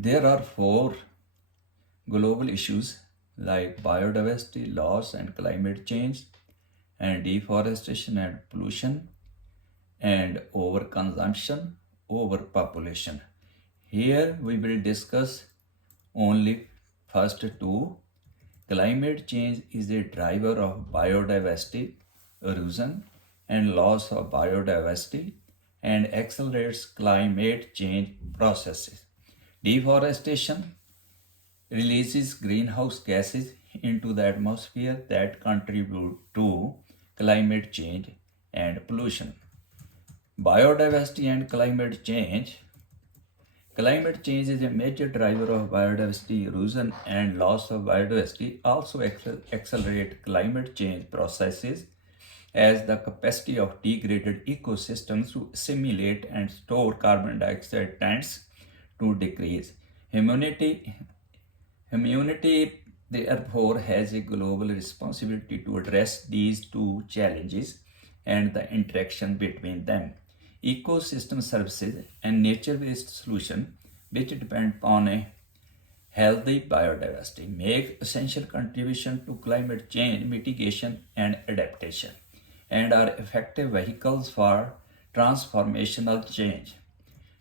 There are four global issues like biodiversity loss and climate change, and deforestation and pollution, and overconsumption, overpopulation. Here we will discuss only first two. Climate change is a driver of biodiversity erosion and loss of biodiversity and accelerates climate change processes. Deforestation releases greenhouse gases into the atmosphere that contribute to climate change and pollution. Biodiversity and climate change. Climate change is a major driver of biodiversity erosion and loss of biodiversity also accelerate climate change processes as the capacity of degraded ecosystems to assimilate and store carbon dioxide tends to decrease. Humanity Humanity, therefore, has a global responsibility to address these two challenges and the interaction between them. Ecosystem services and nature-based solutions, which depend upon a healthy biodiversity, make essential contribution to climate change mitigation and adaptation, and are effective vehicles for transformational change.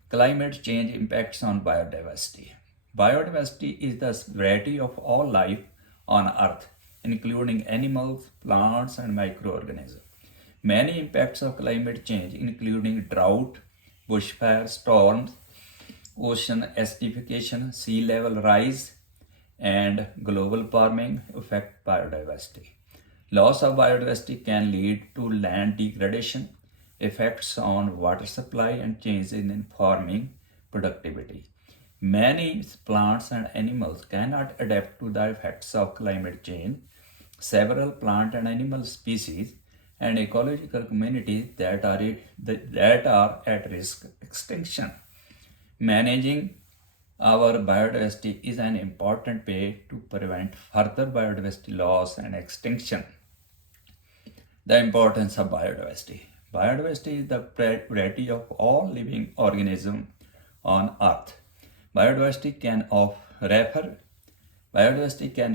Climate change impacts on biodiversity. Biodiversity is the variety of all life on Earth, including animals, plants, and microorganisms. Many impacts of climate change, including drought, bushfire, storms, ocean acidification, sea level rise, and global warming, affect biodiversity. Loss of biodiversity can lead to land degradation, effects on water supply, and changes in farming productivity. Many plants and animals cannot adapt to the effects of climate change. Several plant and animal species and ecological communities that are at risk extinction. Managing our biodiversity is an important way to prevent further biodiversity loss and extinction. The importance of biodiversity. Biodiversity is the variety of all living organisms on Earth. Biodiversity can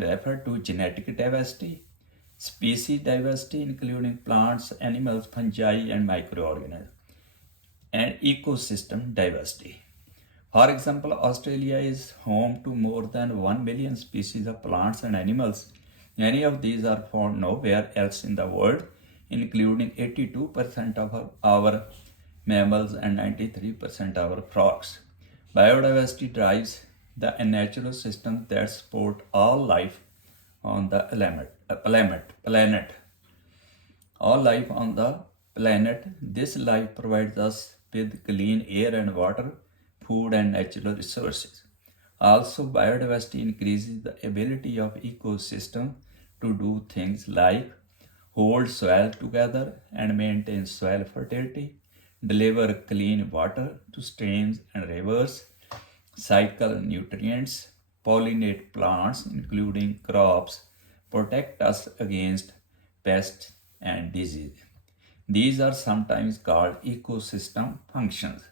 refer to genetic diversity, species diversity, including plants, animals, fungi, and microorganisms, and ecosystem diversity. For example, Australia is home to more than 1 million species of plants and animals. Many of these are found nowhere else in the world, including 82% of our mammals and 93% of our frogs. Biodiversity drives the natural systems that support all life on the planet. All life on the planet. This life provides us with clean air and water, food, and natural resources. Also, biodiversity increases the ability of ecosystem to do things like hold soil together and maintain soil fertility, deliver clean water to streams and rivers, cycle nutrients, pollinate plants, including crops, protect us against pests and disease. These are sometimes called ecosystem functions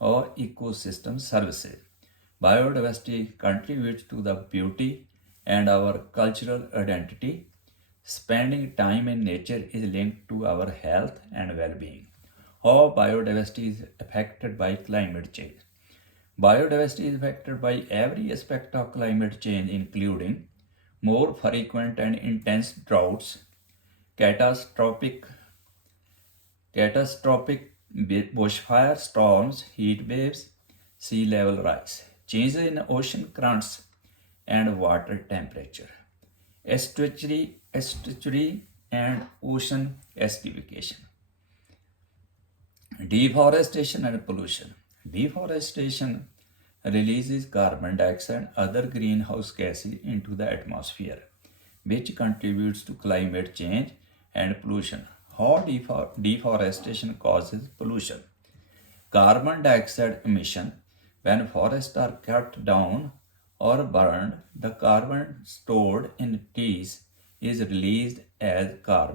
or ecosystem services. Biodiversity contributes to the beauty and our cultural identity. Spending time in nature is linked to our health and well-being. How biodiversity is affected by climate change. Biodiversity is affected by every aspect of climate change, including more frequent and intense droughts, catastrophic bushfire storms, heat waves, sea level rise, changes in ocean currents and water temperature, estuary and ocean acidification. Deforestation and pollution. Deforestation releases carbon dioxide and other greenhouse gases into the atmosphere, which contributes to climate change and pollution. How deforestation causes pollution? Carbon dioxide emission. When forests are cut down or burned, the carbon stored in trees is released as carbon